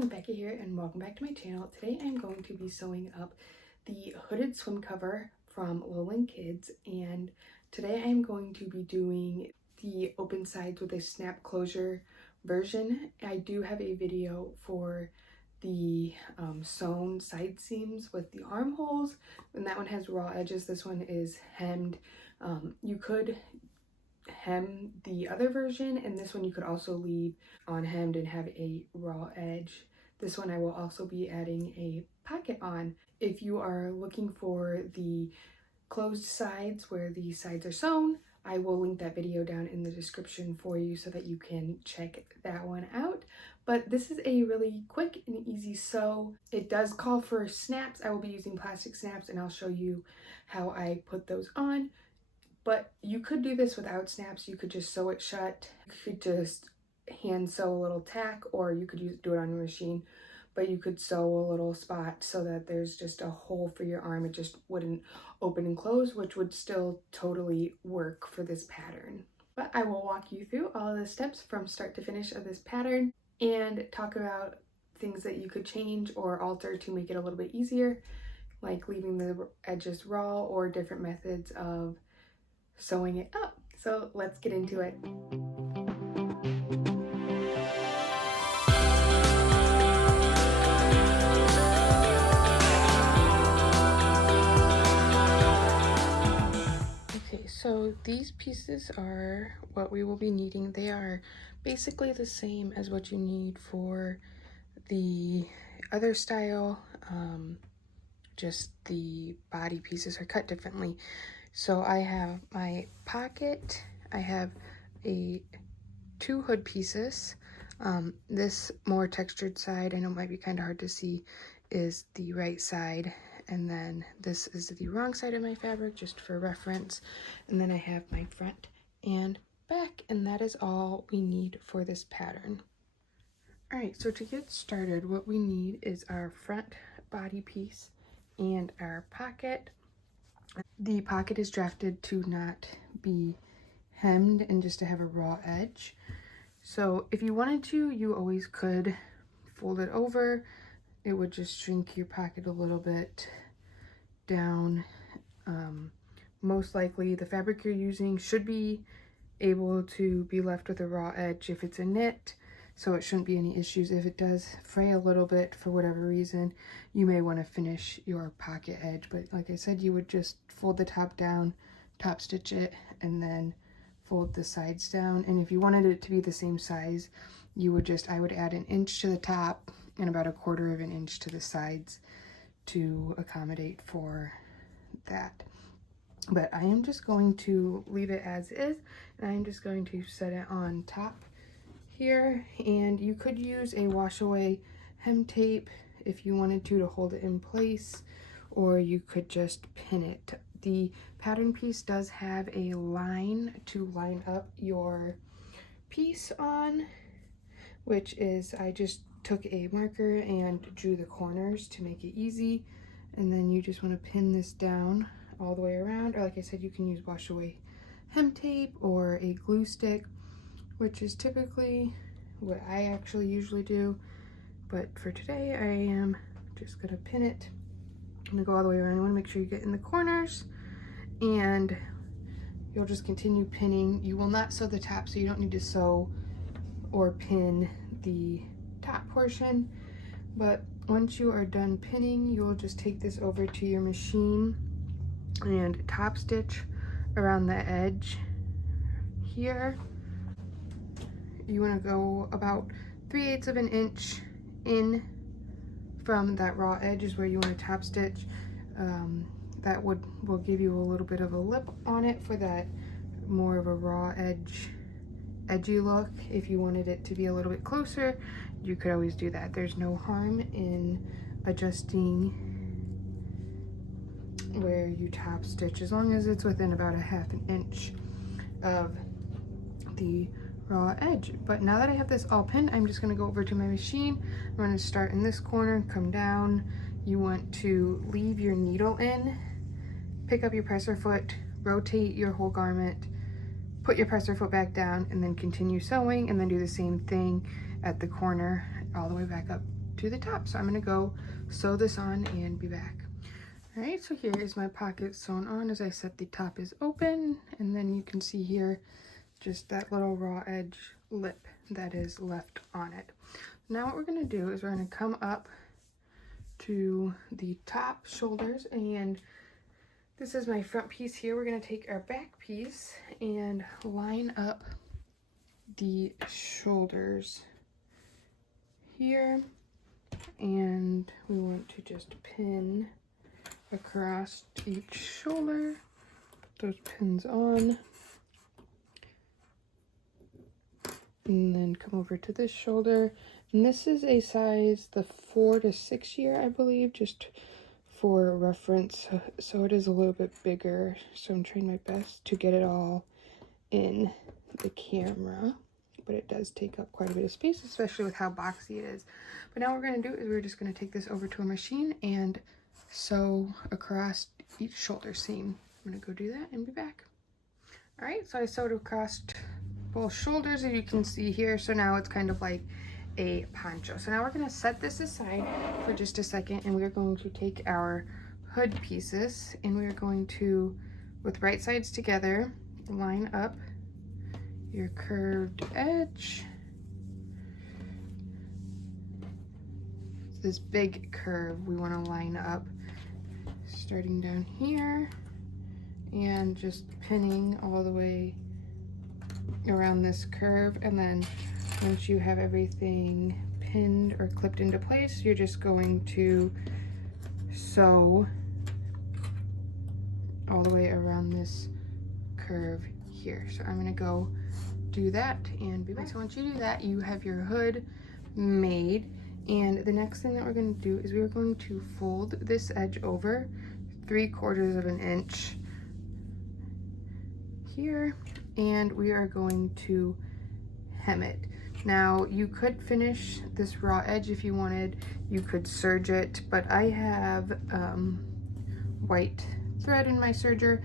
everyone, Becky here and welcome back to my channel. Today I'm going to be sewing up the hooded swim cover from Lowland Kids, and today I'm going to be doing the open sides with a snap closure version. I do have a video for the sewn side seams with the armholes, and that one has raw edges. This one is hemmed. You could hem the other version, and this one you could also leave on hemmed and have a raw edge. This one I will also be adding a pocket on. If you are looking for the closed sides where the sides are sewn, I will link that video down in the description for you so that you can check that one out. But this is a really quick and easy sew. It does call for snaps. I will be using plastic snaps and I'll show you how I put those on. But you could do this without snaps. You could just sew it shut. You could just hand sew a little tack, or you could do it on your machine. But you could sew a little spot so that there's just a hole for your arm. It just wouldn't open and close, which would still totally work for this pattern. But I will walk you through all of the steps from start to finish of this pattern and talk about things that you could change or alter to make it a little bit easier, like leaving the edges raw or different methods of sewing it up. So let's get into it. Okay, so these pieces are what we will be needing. They are basically the same as what you need for the other style, just the body pieces are cut differently. So I have my pocket, I have two hood pieces. This more textured side, I know it might be kind of hard to see, is the right side, and then this is the wrong side of my fabric, just for reference. And then I have my front and back, and that is all we need for this pattern. Alright, so to get started, what we need is our front body piece and our pocket. The pocket is drafted to not be hemmed and just to have a raw edge. So if you wanted to, you always could fold it over. It would just shrink your pocket a little bit down. Most likely the fabric you're using should be able to be left with a raw edge if it's a knit, so it shouldn't be any issues. If it does fray a little bit for whatever reason, you may want to finish your pocket edge, but like I said, you would just fold the top down, top stitch it, and then fold the sides down. And if you wanted it to be the same size, you would I would add an inch to the top and about 1/4 of an inch to the sides to accommodate for that. But I am just going to leave it as is, and I'm just going to set it on top here. And you could use a wash away hem tape if you wanted to hold it in place, or you could just pin it. The pattern piece does have a line to line up your piece on, which is, I just took a marker and drew the corners to make it easy. And then you just want to pin this down all the way around, or like I said, you can use wash away hem tape or a glue stick, which is typically what I actually usually do. But for today, I am just gonna pin it. I'm gonna go all the way around. You wanna make sure you get in the corners, and you'll just continue pinning. You will not sew the top, so you don't need to sew or pin the top portion. But once you are done pinning, you will just take this over to your machine and top stitch around the edge here. You want to go about 3/8 of an inch in from that raw edge is where you want to top stitch. That will give you a little bit of a lip on it for that more of a raw edgy look. If you wanted it to be a little bit closer, you could always do that. There's no harm in adjusting where you top stitch, as long as it's within about 1/2 inch of the raw edge. But now that I have this all pinned, I'm just going to go over to my machine. I'm going to start in this corner, come down. You want to leave your needle in, pick up your presser foot, rotate your whole garment, put your presser foot back down, and then continue sewing, and then do the same thing at the corner all the way back up to the top. So I'm gonna go sew this on and be back. All right, so here is my pocket sewn on. As I said, the top is open, and then you can see here just that little raw edge lip that is left on it. Now what we're gonna do is we're gonna come up to the top shoulders, and this is my front piece here. We're gonna take our back piece and line up the shoulders here, and we want to just pin across each shoulder, those pins on, and then come over to this shoulder. And this is a size the 4 to 6 year, I believe, just for reference. So it is a little bit bigger, so I'm trying my best to get it all in the camera, but it does take up quite a bit of space, especially with how boxy it is. But now what we're going to do is we're just going to take this over to a machine and sew across each shoulder seam. I'm going to go do that and be back. All right, so I sewed across both shoulders, as you can see here. So now it's kind of like a poncho. So now we're going to set this aside for just a second, and we're going to take our hood pieces, and we're going to, with right sides together, line up your curved edge. This big curve we want to line up starting down here and just pinning all the way around this curve. And then once you have everything pinned or clipped into place, you're just going to sew all the way around this curve here. So I'm going to go do that and be back. So once you do that, you have your hood made. And the next thing that we're going to do is we're going to fold this edge over 3/4 of an inch here, and we are going to hem it. Now you could finish this raw edge if you wanted, you could serge it, but I have white thread in my serger,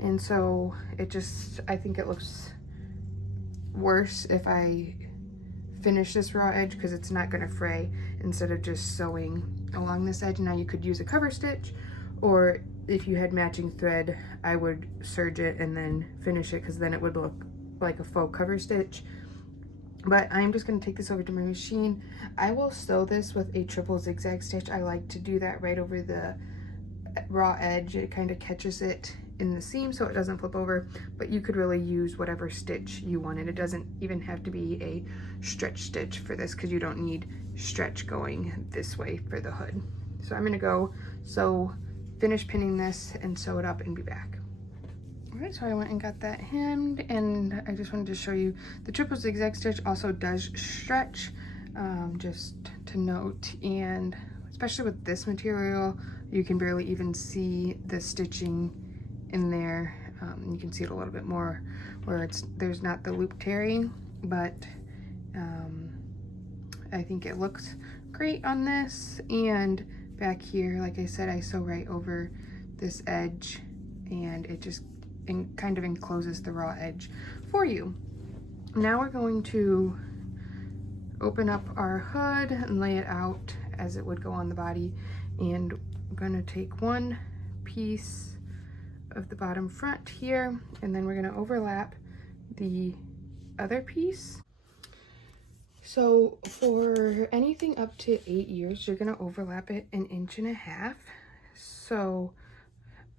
and so it just, I think it looks worse if I finish this raw edge because it's not going to fray, instead of just sewing along this edge. Now you could use a cover stitch, or if you had matching thread, I would serge it and then finish it, because then it would look like a faux cover stitch. But I'm just going to take this over to my machine. I will sew this with a triple zigzag stitch. I like to do that right over the raw edge. It kind of catches it in the seam so it doesn't flip over, but you could really use whatever stitch you wanted. It doesn't even have to be a stretch stitch for this, because you don't need stretch going this way for the hood. So I'm going to go finish pinning this and sew it up and be back. All right, so I went and got that hemmed, and I just wanted to show you the triple zigzag stitch also does stretch, just to note. And especially with this material, you can barely even see the stitching in there. You can see it a little bit more where there's not the loop tearing, but I think it looks great on this. And back here, like I said, I sew right over this edge, and it just kind of encloses the raw edge for you. Now we're going to open up our hood and lay it out as it would go on the body, and I'm going to take one piece of the bottom front here, and then we're going to overlap the other piece. So for anything up to 8 years, you're going to overlap it 1.5 inches. So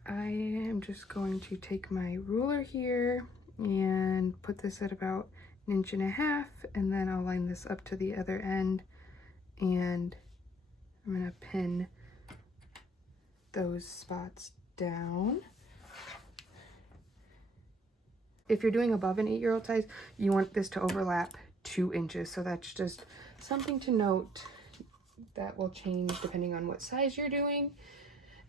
I am just going to take my ruler here and put this at about 1.5 inches, and then I'll line this up to the other end, and I'm going to pin those spots down. If you're doing above an 8-year-old size, you want this to overlap 2 inches. So that's just something to note. That will change depending on what size you're doing.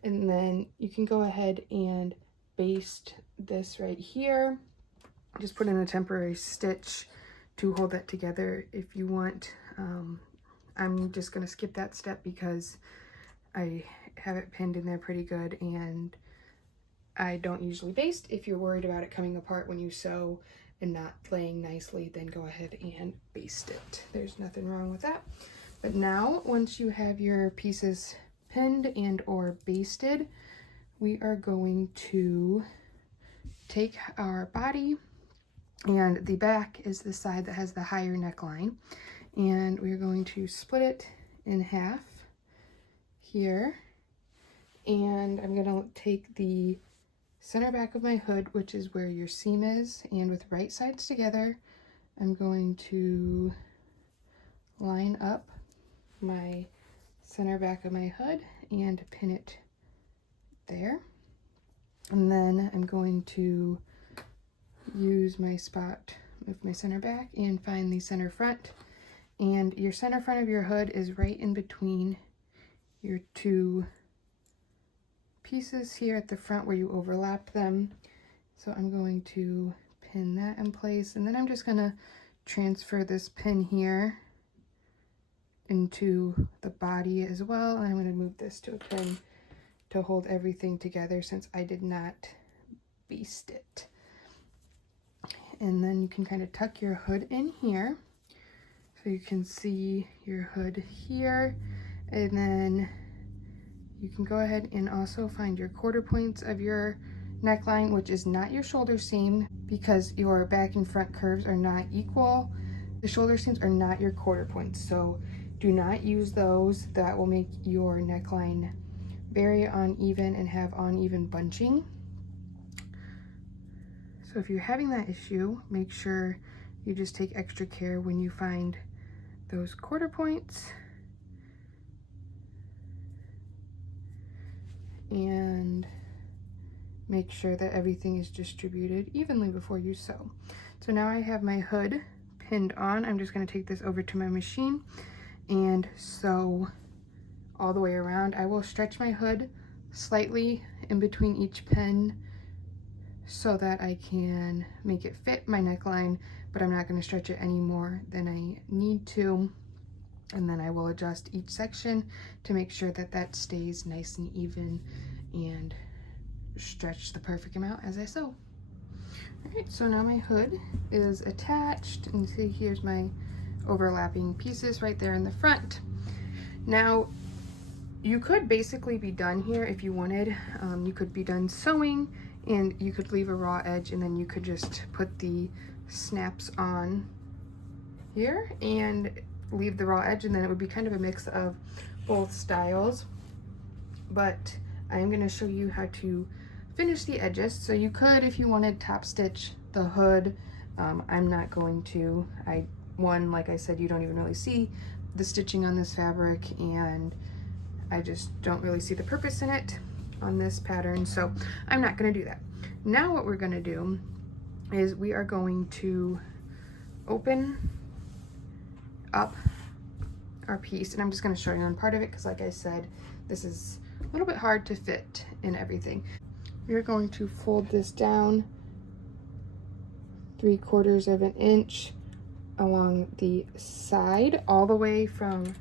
And then you can go ahead and baste this right here. Just put in a temporary stitch to hold that together if you want. I'm just going to skip that step because I have it pinned in there pretty good, and I don't usually baste. If you're worried about it coming apart when you sew and not laying nicely, then go ahead and baste it. There's nothing wrong with that. But now, once you have your pieces pinned and or basted, we are going to take our body, and the back is the side that has the higher neckline, and we're going to split it in half here, and I'm gonna take the center back of my hood, which is where your seam is, and with right sides together, I'm going to line up my center back of my hood and pin it there. And then I'm going to use my spot with my center back and find the center front. And your center front of your hood is right in between your two pieces here at the front where you overlapped them. So I'm going to pin that in place, and then I'm just gonna transfer this pin here into the body as well, and I'm going to move this to a pin to hold everything together since I did not baste it. And then you can kind of tuck your hood in here so you can see your hood here, and then you can go ahead and also find your quarter points of your neckline, which is not your shoulder seam because your back and front curves are not equal. The shoulder seams are not your quarter points, so do not use those. That will make your neckline very uneven and have uneven bunching. So if you're having that issue, make sure you just take extra care when you find those quarter points. And make sure that everything is distributed evenly before you sew. So now I have my hood pinned on. I'm just going to take this over to my machine and sew all the way around. I will stretch my hood slightly in between each pin so that I can make it fit my neckline, but I'm not going to stretch it any more than I need to. And then I will adjust each section to make sure that that stays nice and even and stretch the perfect amount as I sew. All right, so now my hood is attached, and see here's my overlapping pieces right there in the front. Now you could basically be done here if you wanted. You could be done sewing and you could leave a raw edge, and then you could just put the snaps on here and leave the raw edge, and then it would be kind of a mix of both styles. But I'm going to show you how to finish the edges. So you could, if you wanted, top stitch the hood. I'm not going to. Like I said, you don't even really see the stitching on this fabric, and I just don't really see the purpose in it on this pattern, so I'm not going to do that. Now what we're going to do is we are going to open up our piece, and I'm just going to show you on part of it because, like I said, this is a little bit hard to fit in everything. We're going to fold this down 3/4 of an inch along the side, all the way from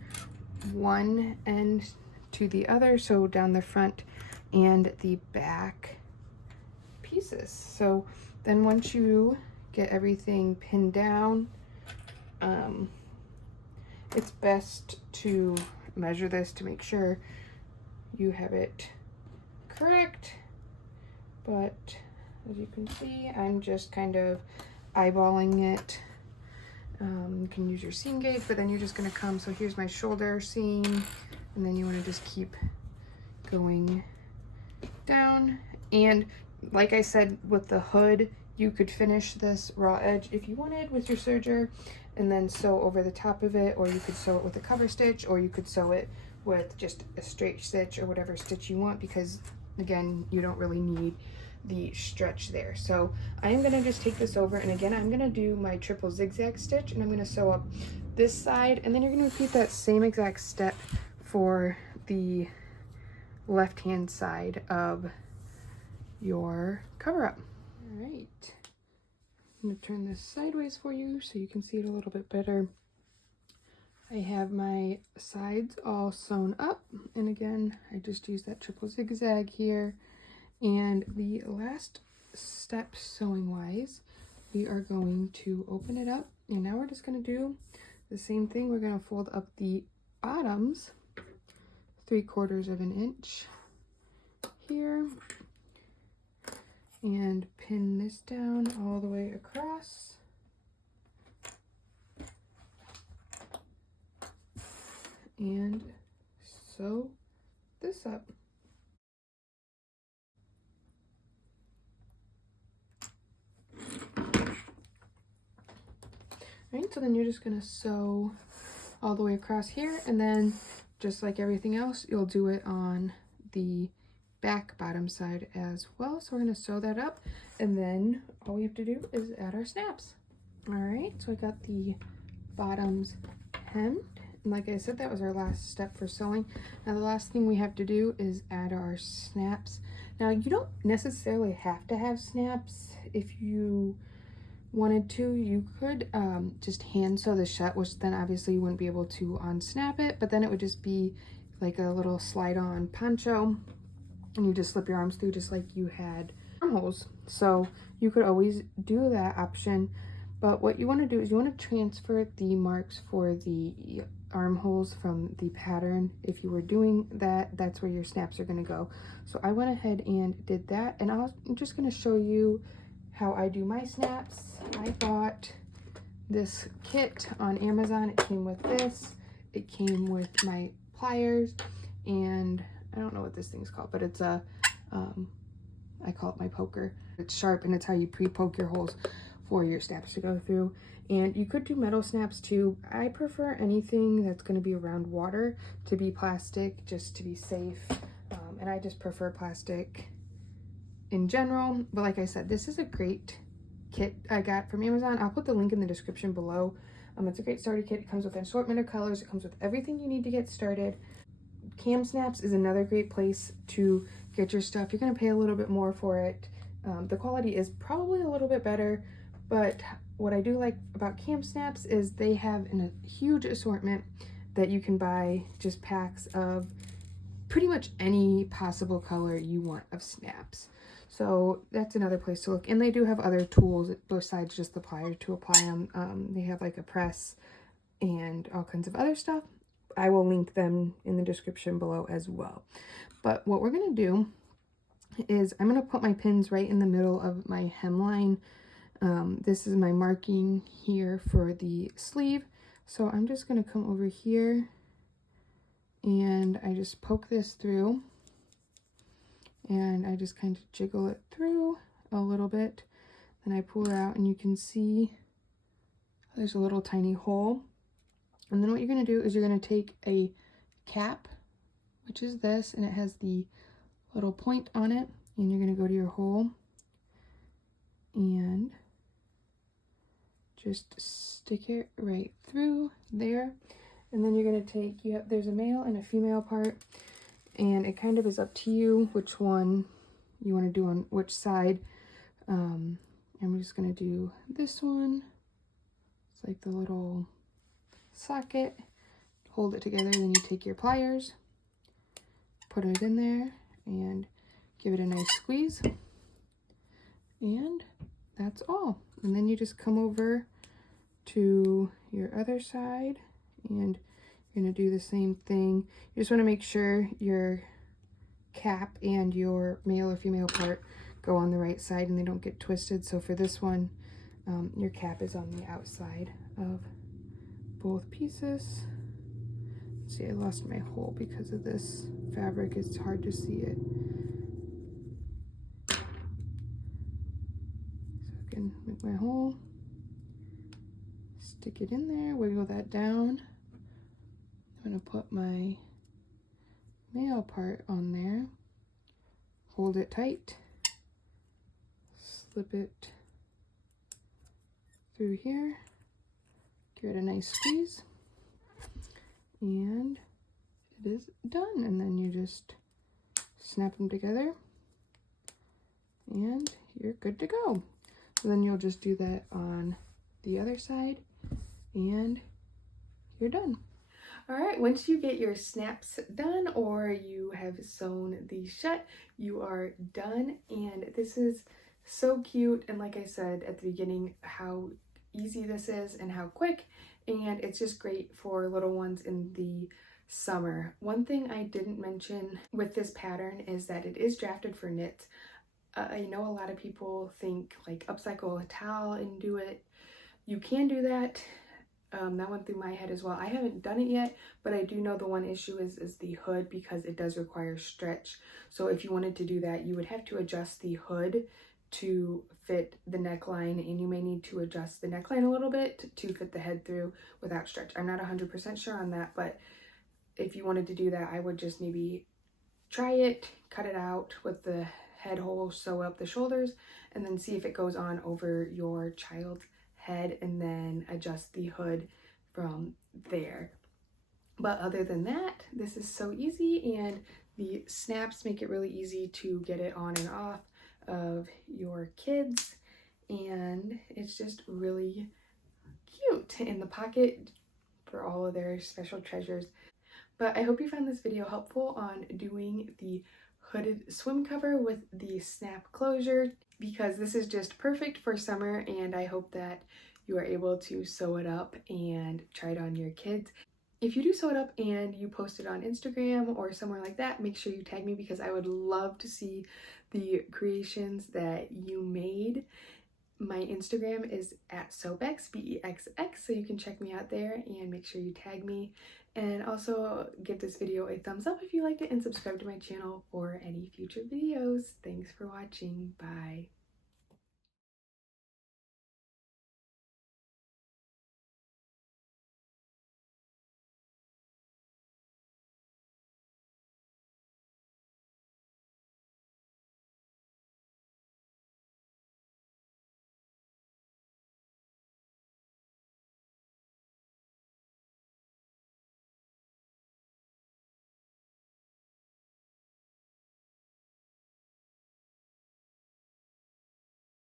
one end to the other, so down the front and the back pieces. So then once you get everything pinned down, it's best to measure this to make sure you have it correct. But as you can see, I'm just kind of eyeballing it. You can use your seam gauge, but then you're just going to come, so here's my shoulder seam, and then you want to just keep going down. And like I said, with the hood, you could finish this raw edge if you wanted with your serger and then sew over the top of it, or you could sew it with a cover stitch, or you could sew it with just a straight stitch or whatever stitch you want, because again, you don't really need the stretch there. So I am going to just take this over, and again, I'm going to do my triple zigzag stitch, and I'm going to sew up this side, and then you're going to repeat that same exact step for the left hand side of your cover up. All right, I'm going to turn this sideways for you so you can see it a little bit better. I have my sides all sewn up, and again, I just use that triple zigzag here. And the last step sewing wise, we are going to open it up, and now we're just going to do the same thing. We're going to fold up the bottoms 3/4 of an inch here, and pin this down all the way across. And sew this up. Right, so then you're just gonna sew all the way across here, and then just like everything else, you'll do it on the back bottom side as well. So we're gonna sew that up, and then all we have to do is add our snaps. All right, so I got the bottoms hemmed, and like I said, that was our last step for sewing. Now the last thing we have to do is add our snaps. Now you don't necessarily have to have snaps. If you wanted to, you could just hand sew the shut, which then obviously you wouldn't be able to unsnap it, but then it would just be like a little slide on poncho, and you just slip your arms through just like you had armholes. So you could always do that option, but what you want to do is you want to transfer the marks for the armholes from the pattern. If you were doing that, that's where your snaps are going to go. So I went ahead and did that, and I'm just going to show you how I do my snaps. I bought this kit on Amazon. It came with this, it came with my pliers, and I don't know what this thing's called, but it's a I call it my poker. It's sharp, and it's how you pre-poke your holes for your snaps to go through. And you could do metal snaps too. I prefer anything that's going to be around water to be plastic, just to be safe, and I just prefer plastic in general. But like I said, this is a great kit I got from Amazon. I'll put the link in the description below. It's a great starter kit. It comes with an assortment of colors. It comes with everything you need to get started. Cam Snaps is another great place to get your stuff. You're going to pay a little bit more for it. The quality is probably a little bit better, but what I do like about Cam Snaps is they have a huge assortment that you can buy, just packs of pretty much any possible color you want of snaps. So that's another place to look. And they do have other tools besides just the pliers to apply them. They have like a press and all kinds of other stuff. I will link them in the description below as well. But what we're going to do is I'm going to put my pins right in the middle of my hemline. This is my marking here for the sleeve. So I'm just going to come over here, and I just poke this through, and I just kind of jiggle it through a little bit. Then I pull it out, and you can see there's a little tiny hole. And then what you're going to do is you're going to take a cap, which is this, and it has the little point on it, and you're going to go to your hole and just stick it right through there. And then you're going to take, there's a male and a female part, and it kind of is up to you which one you want to do on which side. And we're just going to do this one. It's like the little socket, hold it together, then you take your pliers, put it in there, and give it a nice squeeze, and that's all. And then you just come over to your other side, and you're going to do the same thing. You just want to make sure your cap and your male or female part go on the right side and they don't get twisted. So for this one, your cap is on the outside of both pieces. See, I lost my hole because of this fabric. It's hard to see it. So I can make my hole, stick it in there, wiggle that down. I'm going to put my male part on there, hold it tight, slip it through here, give it a nice squeeze, and it is done. And then you just snap them together and you're good to go. So then you'll just do that on the other side and you're done. All right, once you get your snaps done or you have sewn these shut, you are done. And this is so cute. And like I said at the beginning, how easy this is and how quick. And it's just great for little ones in the summer. One thing I didn't mention with this pattern is that it is drafted for knits. I know a lot of people think like upcycle a towel and do it. You can do that. That went through my head as well. I haven't done it yet, but I do know the one issue is the hood, because it does require stretch. So if you wanted to do that, you would have to adjust the hood to fit the neckline, and you may need to adjust the neckline a little bit to fit the head through without stretch. I'm not 100% sure on that, but if you wanted to do that, I would just maybe try it, cut it out with the head hole, sew up the shoulders, and then see if it goes on over your child's head, and then adjust the hood from there. But other than that, this is so easy, and the snaps make it really easy to get it on and off of your kids, and it's just really cute in the pocket for all of their special treasures. But I hope you found this video helpful on doing the hooded swim cover with the snap closure, because this is just perfect for summer, and I hope that you are able to sew it up and try it on your kids. If you do sew it up and you post it on Instagram or somewhere like that, make sure you tag me, because I would love to see the creations that you made. My Instagram is at Sewbex, BEXX, so you can check me out there and make sure you tag me. And also give this video a thumbs up if you liked it, and subscribe to my channel for any future videos. Thanks for watching. Bye.